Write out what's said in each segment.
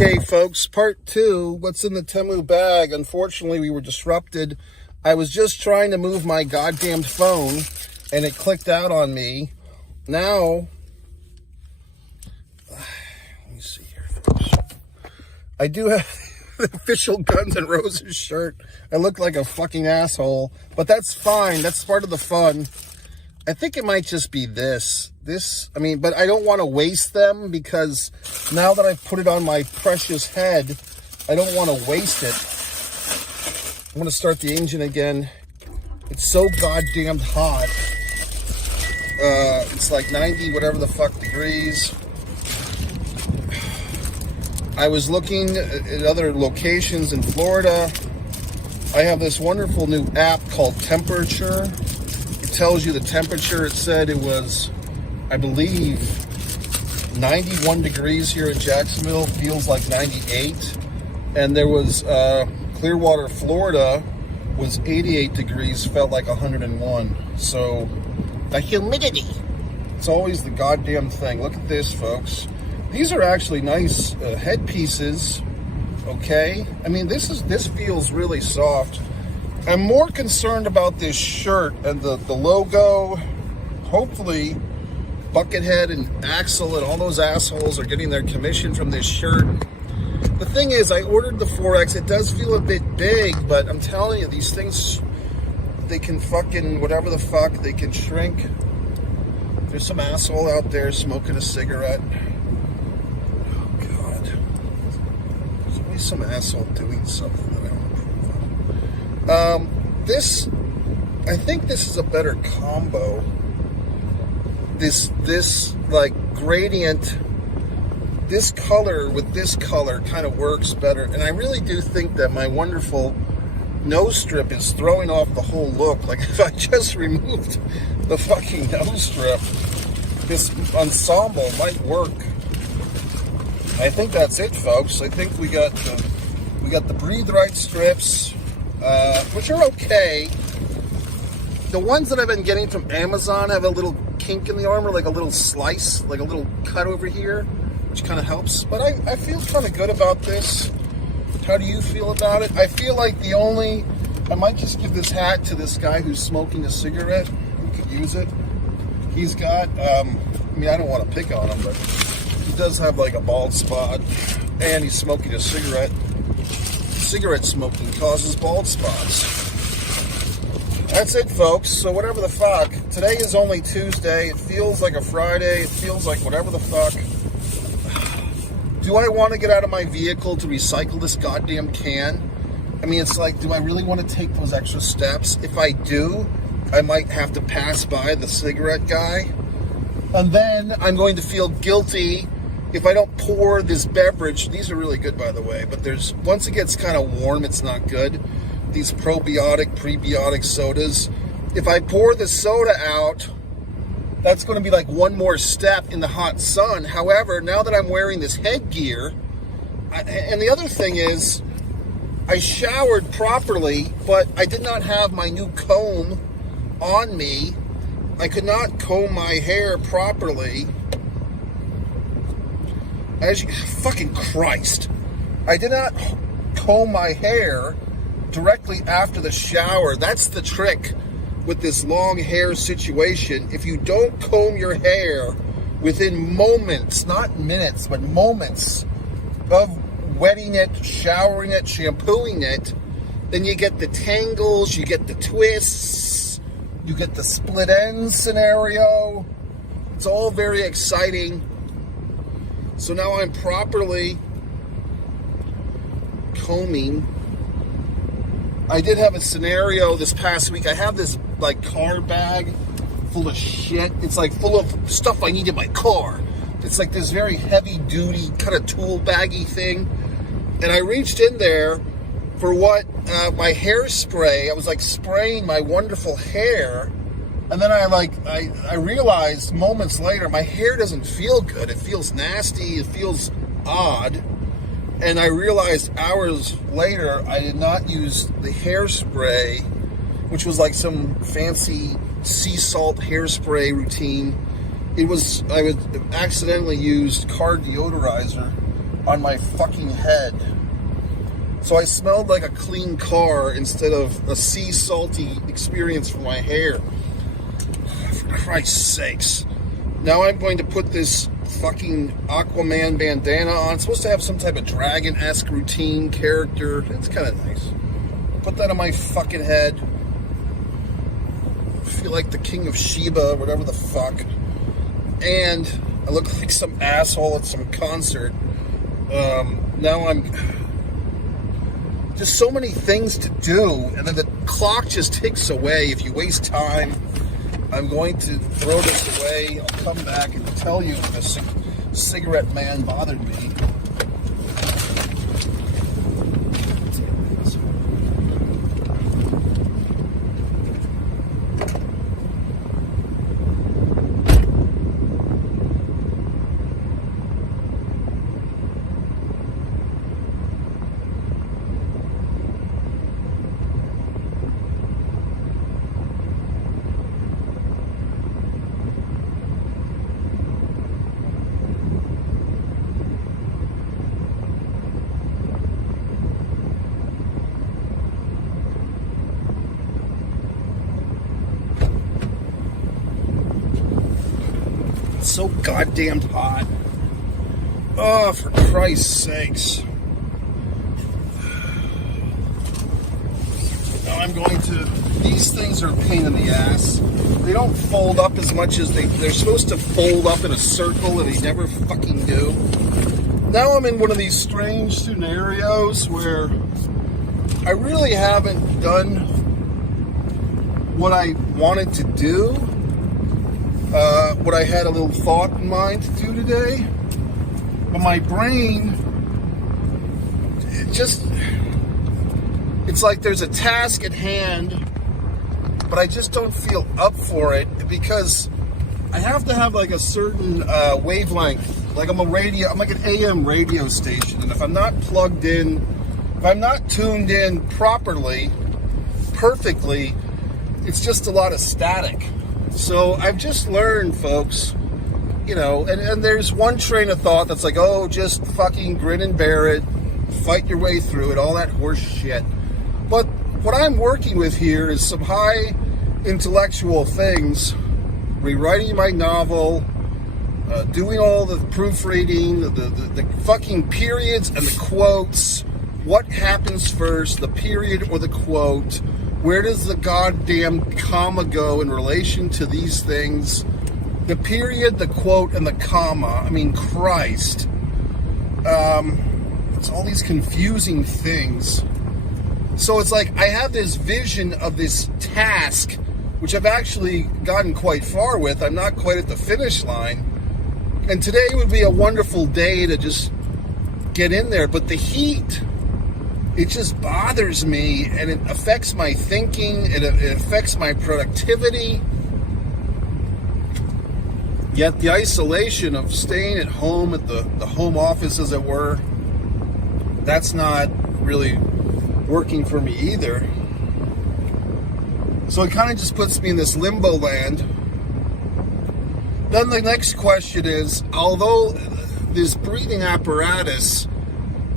Okay, folks, part two, what's in the Temu bag? Unfortunately, we were disrupted. I was just trying to move my goddamn phone, and it clicked out on me. Now, let me see here, folks. I do have the official Guns N' Roses shirt. I look like a fucking asshole, but that's fine. That's part of the fun. I think it might just be this, but I don't want to waste them because now that I've put it on my precious head, I don't want to waste it. I'm going to start the engine again. It's so goddamn hot. It's like 90 whatever the fuck degrees. I was looking at other locations in Florida. I have this wonderful new app called Temperature. It tells you the temperature. It said it was, I believe, 91 degrees here in Jacksonville. Feels like 98. And there was Clearwater, Florida was 88 degrees. Felt like 101. So the humidity. It's always the goddamn thing. Look at this, folks. These are actually nice headpieces. Okay. I mean, this feels really soft. I'm more concerned about this shirt and the logo. Hopefully, Buckethead and Axel and all those assholes are getting their commission from this shirt. The thing is, I ordered the 4X. It does feel a bit big, but I'm telling you, these things, they can fucking, whatever the fuck, they can shrink. There's some asshole out there smoking a cigarette. Oh, God. There's always some asshole doing something that I don't approve of. I think this is a better combo. This like gradient, this color with this color kind of works better. And I really do think that my wonderful nose strip is throwing off the whole look. Like if I just removed the fucking nose strip, this ensemble might work. I think that's it, folks. I think we got the Breathe Right strips, which are okay. The ones that I've been getting from Amazon have a little kink in the armor, like a little slice, like a little cut over here, which kind of helps. But I feel kind of good about this. How do you feel about it? I feel like I might just give this hat to this guy who's smoking a cigarette, who could use it. He's got, I don't want to pick on him, but he does have like a bald spot, and he's smoking a cigarette. Cigarette smoking causes bald spots. That's it, folks. So whatever the fuck. Today is only Tuesday. It feels like a Friday. It feels like whatever the fuck. Do I want to get out of my vehicle to recycle this goddamn can? I mean, it's like, do I really want to take those extra steps? If I do, I might have to pass by the cigarette guy. And then I'm going to feel guilty if I don't pour this beverage. These are really good, by the way. But once it gets kind of warm, it's not good. These probiotic, prebiotic sodas. If I pour the soda out, that's going to be like one more step in the hot sun. However, now that I'm wearing this headgear, and the other thing is, I showered properly, but I did not have my new comb on me. I could not comb my hair properly. Fucking Christ. I did not comb my hair directly after the shower. That's the trick with this long hair situation. If you don't comb your hair within moments, not minutes, but moments of wetting it, showering it, shampooing it, then you get the tangles, you get the twists, you get the split ends scenario. It's all very exciting. So now I'm properly combing. I did have a scenario this past week. I have this like car bag full of shit. It's like full of stuff I need in my car. It's like this very heavy duty kind of tool baggy thing. And I reached in there for my hairspray. I was like spraying my wonderful hair. And then I realized moments later, my hair doesn't feel good. It feels nasty. It feels odd. And I realized hours later, I did not use the hairspray, which was like some fancy sea salt hairspray routine. I accidentally used car deodorizer on my fucking head. So I smelled like a clean car instead of a sea salty experience for my hair. For Christ's sakes. Now I'm going to put this fucking Aquaman bandana on. It's supposed to have some type of dragon-esque routine character. It's kind of nice. Put that on my fucking head. I feel like the king of Sheba, whatever the fuck. And I look like some asshole at some concert. Now I'm... Just so many things to do, and then the clock just ticks away. If you waste time, I'm going to throw this away. I'll come back and tell you if the cigarette man bothered me. So goddamn hot. Oh, for Christ's sakes. Now I'm going to... These things are a pain in the ass. They don't fold up as much as they're supposed to fold up in a circle, and they never fucking do. Now I'm in one of these strange scenarios where I really haven't done what I wanted to do. What I had a little thought in mind to do today, but my brain, it's like there's a task at hand, but I just don't feel up for it because I have to have like a certain wavelength. Like I'm like an AM radio station, and if I'm not plugged in, if I'm not tuned in properly, perfectly, it's just a lot of static. So I've just learned, folks, you know, and there's one train of thought that's like, oh, just fucking grin and bear it, fight your way through it, all that horse shit. But what I'm working with here is some high intellectual things, rewriting my novel, doing all the proofreading, the fucking periods and the quotes, what happens first, the period or the quote. Where does the goddamn comma go in relation to these things? The period, the quote, and the comma. I mean, Christ. It's all these confusing things. So it's like I have this vision of this task, which I've actually gotten quite far with. I'm not quite at the finish line. And today would be a wonderful day to just get in there. But the heat... it just bothers me, and it affects my thinking, it affects my productivity. Yet the isolation of staying at home, at the home office, as it were, that's not really working for me either. So it kind of just puts me in this limbo land. Then the next question is, although this breathing apparatus...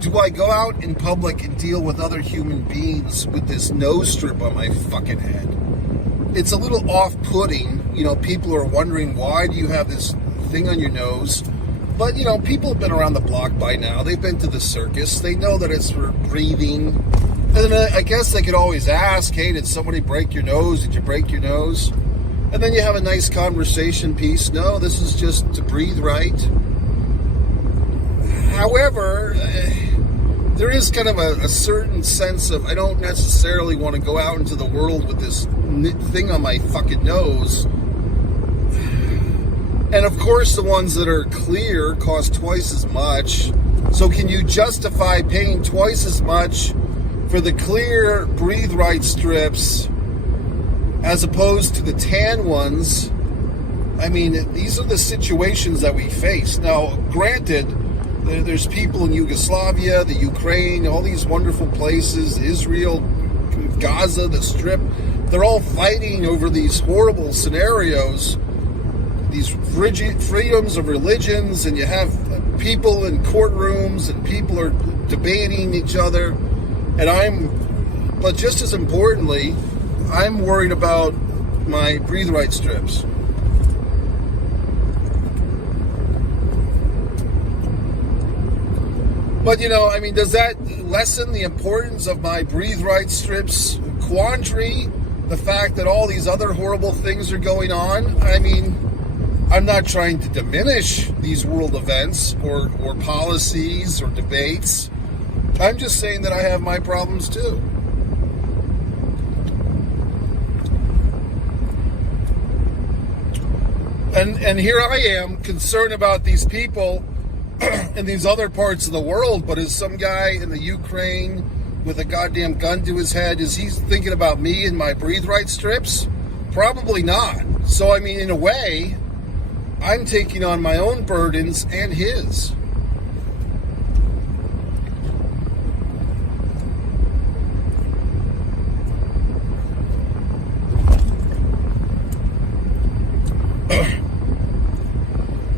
do I go out in public and deal with other human beings with this nose strip on my fucking head? It's a little off-putting. You know, people are wondering, why do you have this thing on your nose? But, you know, people have been around the block by now. They've been to the circus. They know that it's for breathing. And then I guess they could always ask, hey, did somebody break your nose? Did you break your nose? And then you have a nice conversation piece. No, this is just to breathe right. However... there is kind of a certain sense of, I don't necessarily want to go out into the world with this thing on my fucking nose. And of course the ones that are clear cost twice as much. So can you justify paying twice as much for the clear Breathe Right strips as opposed to the tan ones? I mean, these are the situations that we face. Now, granted, there's people in Yugoslavia, the Ukraine, all these wonderful places, Israel, Gaza, the Strip. They're all fighting over these horrible scenarios, these freedoms of religions, and you have people in courtrooms and people are debating each other. But just as importantly, I'm worried about my breathe right strips. But, does that lessen the importance of my breathe right strips quandary? The fact that all these other horrible things are going on? I'm not trying to diminish these world events or policies or debates. I'm just saying that I have my problems too. And here I am concerned about these people in these other parts of the world, but is some guy in the Ukraine with a goddamn gun to his head, is he thinking about me and my breathe right strips? Probably not. So, in a way, I'm taking on my own burdens and his.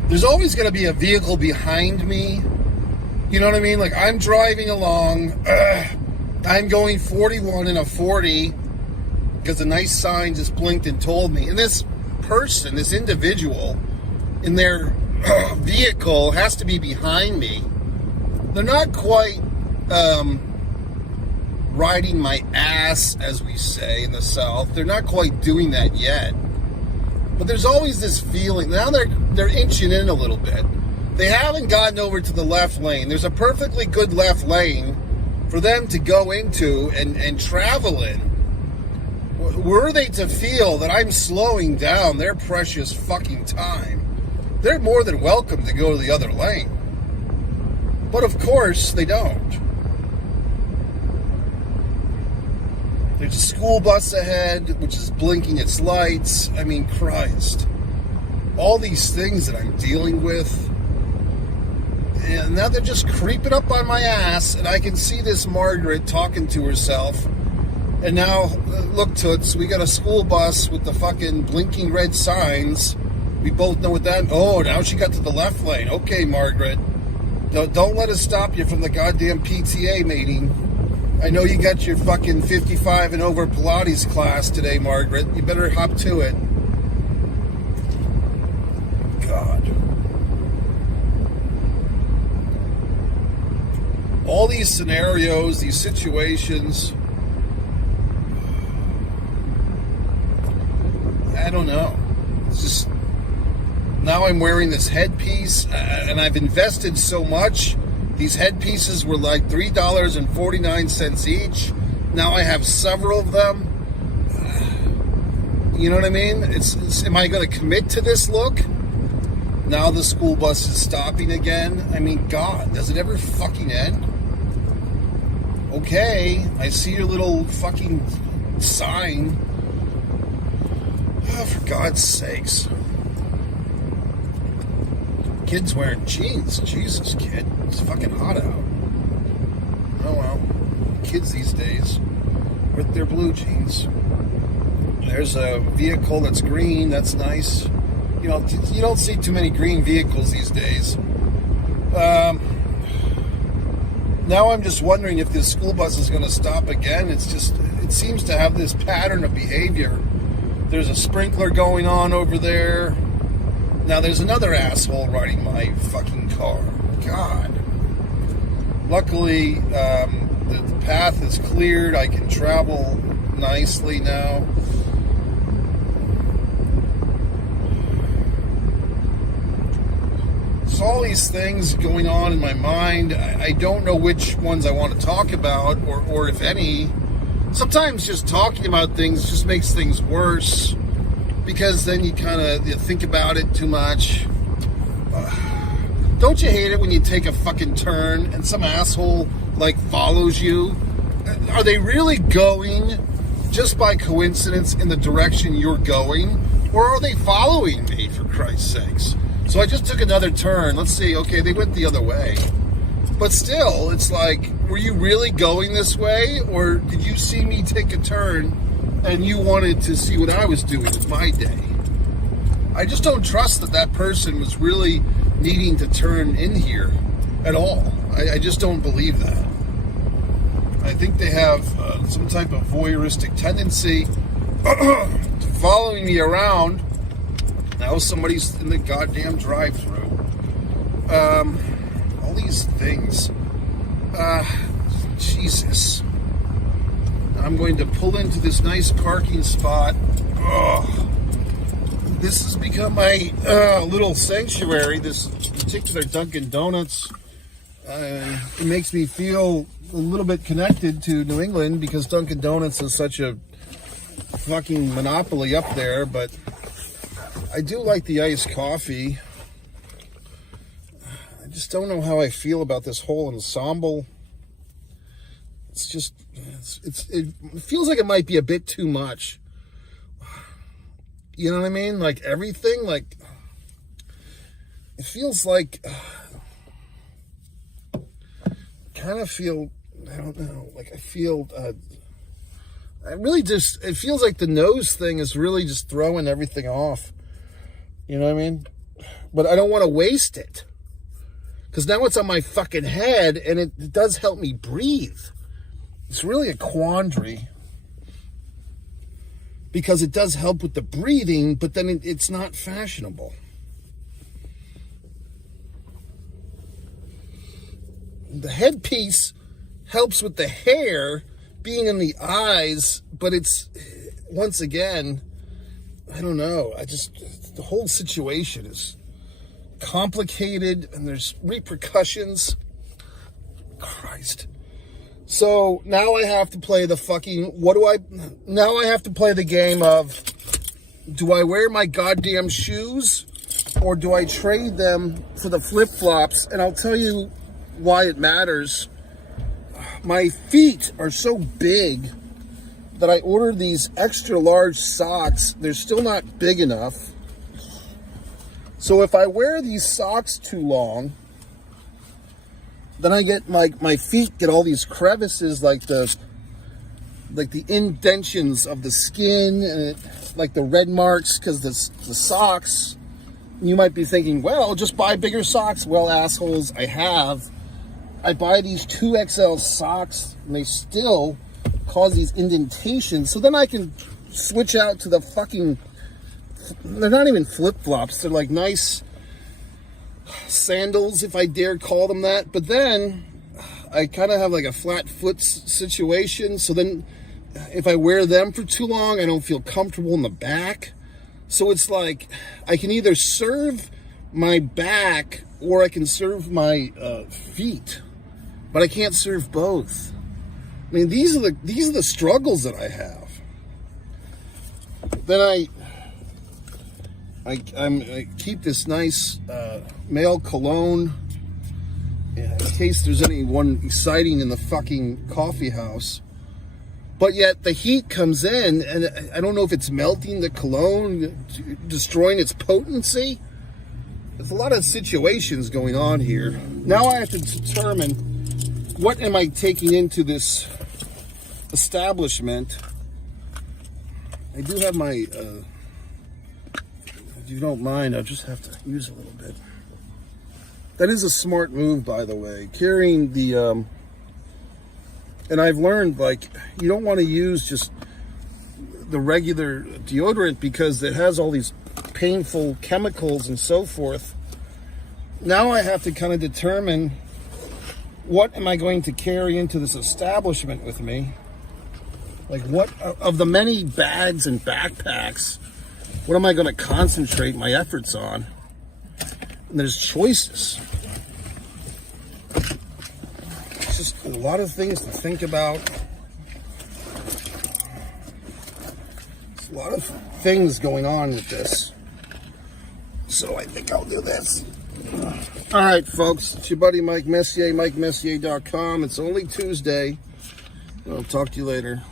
There's always going to be a vehicle behind me. You know what I mean? Like, I'm driving along. I'm going 41 in a 40 because a nice sign just blinked and told me. And this person, this individual, in their vehicle has to be behind me. They're not quite riding my ass, as we say in the South. They're not quite doing that yet. But there's always this feeling. Now they're inching in a little bit. They haven't gotten over to the left lane. There's a perfectly good left lane for them to go into and travel in. Were they to feel that I'm slowing down their precious fucking time, they're more than welcome to go to the other lane. But of course they don't. There's a school bus ahead, which is blinking its lights. Christ. All these things that I'm dealing with. And now they're just creeping up on my ass, and I can see this Margaret talking to herself. And now, look, Toots, we got a school bus with the fucking blinking red signs. We both know what that... Oh, now she got to the left lane. Okay, Margaret. Don't let us stop you from the goddamn PTA meeting. I know you got your fucking 55 and over Pilates class today, Margaret. You better hop to it. God. All these scenarios, these situations, I don't know. It's just, now I'm wearing this headpiece, and I've invested so much. These headpieces were like $3.49 each. Now I have several of them. You know what I mean? Am I going to commit to this look? Now the school bus is stopping again. God, does it ever fucking end? Okay, I see your little fucking sign. Oh, for God's sakes. Kid's wearing jeans. Jesus, kid. It's fucking hot out. Oh, well. Kids these days with their blue jeans. There's a vehicle that's green. That's nice. You don't see too many green vehicles these days. Now I'm just wondering if this school bus is going to stop again. It seems to have this pattern of behavior. There's a sprinkler going on over there. Now there's another asshole riding my fucking car. God. Luckily, the path is cleared. I can travel nicely now. So all these things going on in my mind. I don't know which ones I want to talk about, or if any. Sometimes just talking about things just makes things worse, because then you kind of think about it too much. Don't you hate it when you take a fucking turn and some asshole follows you? Are they really going just by coincidence in the direction you're going, or are they following me, for Christ's sakes? So I just took another turn. Let's see. Okay, they went the other way. But still, it's like, were you really going this way? Or did you see me take a turn and you wanted to see what I was doing with my day? I just don't trust that person was really needing to turn in here at all. I just don't believe that. I think they have some type of voyeuristic tendency to following me around. Now somebody's in the goddamn drive-thru. All these things. Jesus. I'm going to pull into this nice parking spot. Oh, this has become my little sanctuary, this particular Dunkin' Donuts. It makes me feel a little bit connected to New England because Dunkin' Donuts is such a fucking monopoly up there, but I do like the iced coffee. I just don't know how I feel about this whole ensemble. It's just, it feels like it might be a bit too much. You know what I mean? Like everything, like, it feels like, kind of feel, I don't know, like I feel, I really just, it feels like the nose thing is really just throwing everything off. You know what I mean? But I don't want to waste it. Because now it's on my fucking head and it does help me breathe. It's really a quandary. Because it does help with the breathing, but then it's not fashionable. The headpiece helps with the hair being in the eyes, but it's, once again, I don't know. The whole situation is complicated and there's repercussions. Christ. So now I have to play the fucking, now I have to play the game of, do I wear my goddamn shoes or do I trade them for the flip-flops? And I'll tell you why it matters. My feet are so big that I ordered these extra large socks. They're still not big enough. So if I wear these socks too long, then I get my feet get all these crevices, like the indentions of the skin, and like the red marks because the socks. You might be thinking, well, just buy bigger socks. Well, assholes, I buy these 2XL socks and they still cause these indentations. So then I can switch out to the fucking, they're not even flip-flops. They're like nice sandals, if I dare call them that. But then I kind of have like a flat foot situation. So then if I wear them for too long, I don't feel comfortable in the back. So it's like I can either serve my back or I can serve my feet, but I can't serve both. I mean, these are the struggles that I have. Then I keep this nice male cologne in case there's anyone exciting in the fucking coffee house. But yet the heat comes in and I don't know if it's melting the cologne, destroying its potency. There's a lot of situations going on here. Now I have to determine what am I taking into this establishment. I do have my, if you don't mind, I'll just have to use a little bit. That is a smart move, by the way. Carrying the, and I've learned, like, you don't want to use just the regular deodorant because it has all these painful chemicals and so forth. Now I have to kind of determine what am I going to carry into this establishment with me. Like, what of the many bags and backpacks, what am I going to concentrate my efforts on? And there's choices. It's just a lot of things to think about. There's a lot of things going on with this. So I think I'll do this. All right, folks. It's your buddy Mike Messier, MikeMessier.com. It's only Tuesday. I'll talk to you later.